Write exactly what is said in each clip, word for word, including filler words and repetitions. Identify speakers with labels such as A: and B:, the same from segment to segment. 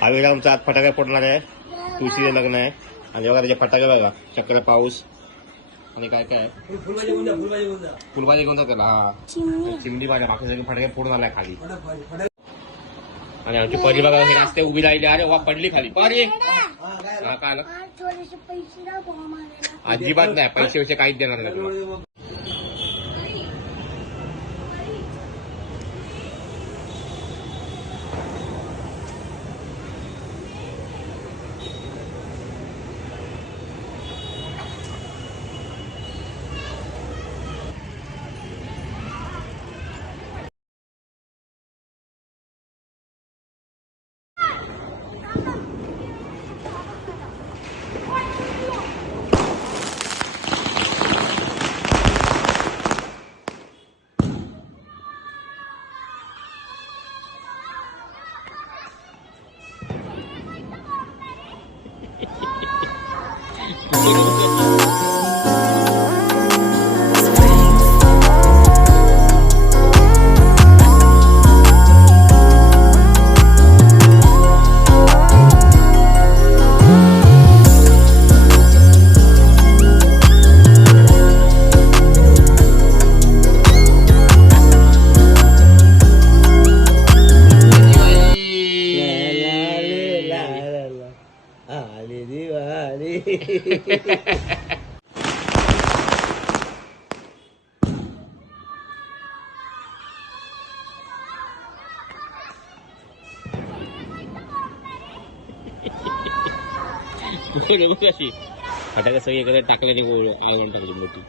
A: हवेला आमचा आज फटाके फोडणार आहे, तुळशीचे लग्न आहे आणि बघा त्याचे फटाके बघा, चक्र पाऊस आणि काय काय फुलबाजी घेऊन त्याला. हा चिमणी माझ्या बाकी फटाके फोडून आलाय खाली. आणि आमची परी बघा हे रस्ते उभी राहिली. अरे वा पडली खाली परी. हा काय आलं अजिबात नाही, पैसे वैसे काहीच देणार नाही. कशी फटाके सगळी एकत्र टाकल्याने आवड टाकली मोठी.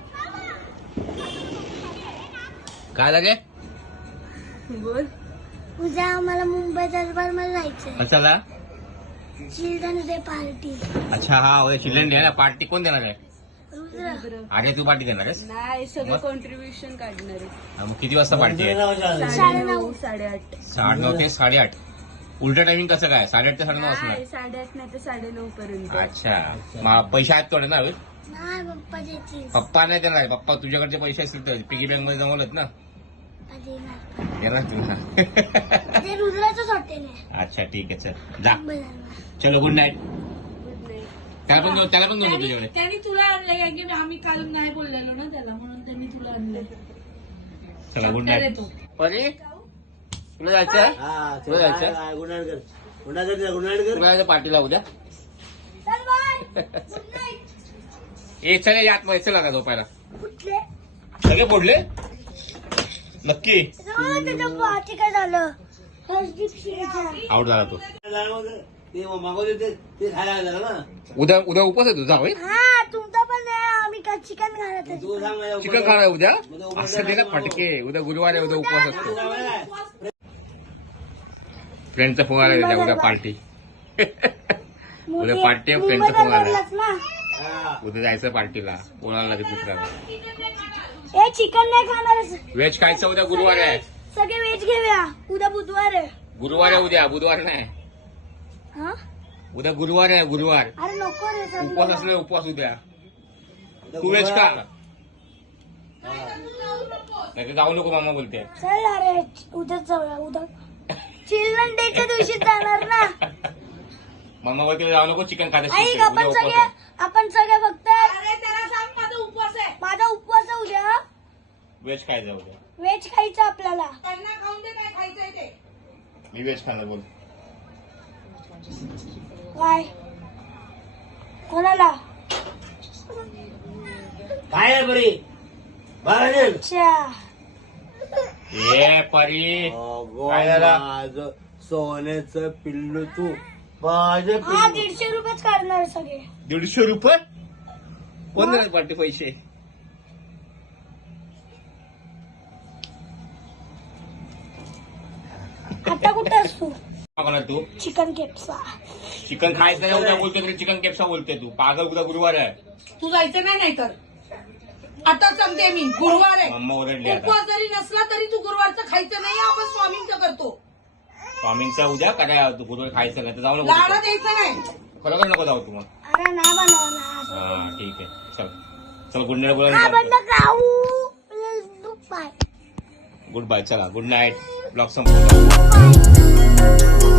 A: काय लागे
B: बोल. उद्या आम्हाला मुंबई दरबार मध्ये जायचंय.
A: कशाला?
B: Children day party.
A: अच्छा हा उद्या चिल्ड्रन डे आहे ना. पार्टी कोण देणार आहे? अरे तू पार्टी देणार आहेस?
B: नाही सगळं कॉन्ट्रीब्युशन काढणार आहे.
A: मग किती वाजता पार्टी आहे?
B: साडेनऊ साडेआठ.
A: साडेनऊ ते साडेआठ. उलटा टायमिंग कसं काय? साडेआठ ते साडेनऊ असणार?
B: साडेआठ नाही तर साडेनऊ पर्यंत.
A: अच्छा पैसे आहेत थोडे ना?
B: नाही पप्पा देतील.
A: पप्पा नाही देणार. पप्पा तुझ्याकडचे पैसे असतील तर पिगी बँक मध्ये जमवलत ना? देणार तुला.
B: ते रुद्राचंच हॉटेल आहे.
A: अच्छा ठीक आहे चल जा. चलो गुड नाईट. त्याला पण त्याला पण घेऊन तुझ्याकडे.
B: त्यांनी तुला आणलंय कारण की आम्ही काल नाही बोललेलो ना त्याला, म्हणून त्यांनी तुला आणलंय.
A: चला गुड नाईट. परी तुला जायचं? तुला जायचं तुला जायचं पार्टीला उद्या? ए चले यात मध्ये चला का झोपायला. सगळे फोडले नक्की?
B: काय झालं?
A: आउट झाला तो. उद्या उद्या उपवास आहे तुझा? होय
B: हा तुमचा पण आम्ही का चिकन खाणार.
A: चिकन खाणार उद्या? असं दे ना फटके. उद्या गुरुवार आहे, उद्या उपवास असतो. फ्रेंडचा फोन आला त्याच्या उद्या पार्टी. उद्या पार्टी आहे, फ्रेंडचा फोन आला. उद्या जायचं पार्टीला. कोणाला लागेल दुसऱ्याला.
B: ए चिकन नाही खाणार.
A: व्हेज खायचं उद्या गुरुवार आहे.
B: सगळे व्हेज घेऊया. उद्या बुधवार आहे.
A: गुरुवार आहे उद्या, बुधवार नाही.
B: हा
A: उद्या गुरुवार आहे, गुरुवार.
B: अरे नको रे.
A: उपवास असले उपवास उद्या. तू व्हेज खा. नाही जाऊ नको मामा बोलते.
B: चल अरे उद्याच जाऊया. उद्या चिल्ड्रन डेच्या दिवशी जाणार ना.
A: मामा बोलते जाऊ नको चिकन खात.
B: ऐक आपण सगळे आपण सगळे फक्त. अरे त्याला सांग माझा उपवास आहे. माझा उपवास आहे उद्या.
A: व्हेज खायचं उद्या.
B: व्हेज खायचं आपल्याला.
C: त्यांना खाऊन दे काय खायचंय ते.
A: मी व्हेज खाणार बोल.
B: काय कोणाला?
D: काय बरी
B: अच्छा
A: ए परी
D: माझं सोन्याचं पिल्लू तू. माझं
B: हा दीडशे रुपयेच काढणार सगळे.
A: दीडशे रुपये कोण देणार पार्टी पैसे?
B: आता कुठे असतो
A: तू?
B: चिकन केप्सा.
A: चिकन खायचं नाही उद्या बोलतोय तरी चिकन केप्सा बोलतोय तू. पागल उद्या गुरुवार आहे.
C: तू जायचं नाही नाही तर आता सांगते मी गुरुवार आहे.
A: मम्मा ओरडली आता.
C: उपवास जरी नसला तरी तू गुरुवारचं खायचं नाही. आपण स्वामींचं करतो.
A: स्वामींचा उद्या काय तू गुरुवार खायचं नाही तर जाऊ नको.
C: लाडा द्यायचं नाही.
A: खरोखर नको जाऊ तू मग.
B: अरे नाही बनवणार.
A: हा ठीक आहे चल चल गुड नाईट
B: हा
A: बोला.
B: बंद खाऊ. बाय.
A: Good bye. चला गुड नाईट. ब्लॉग संपला.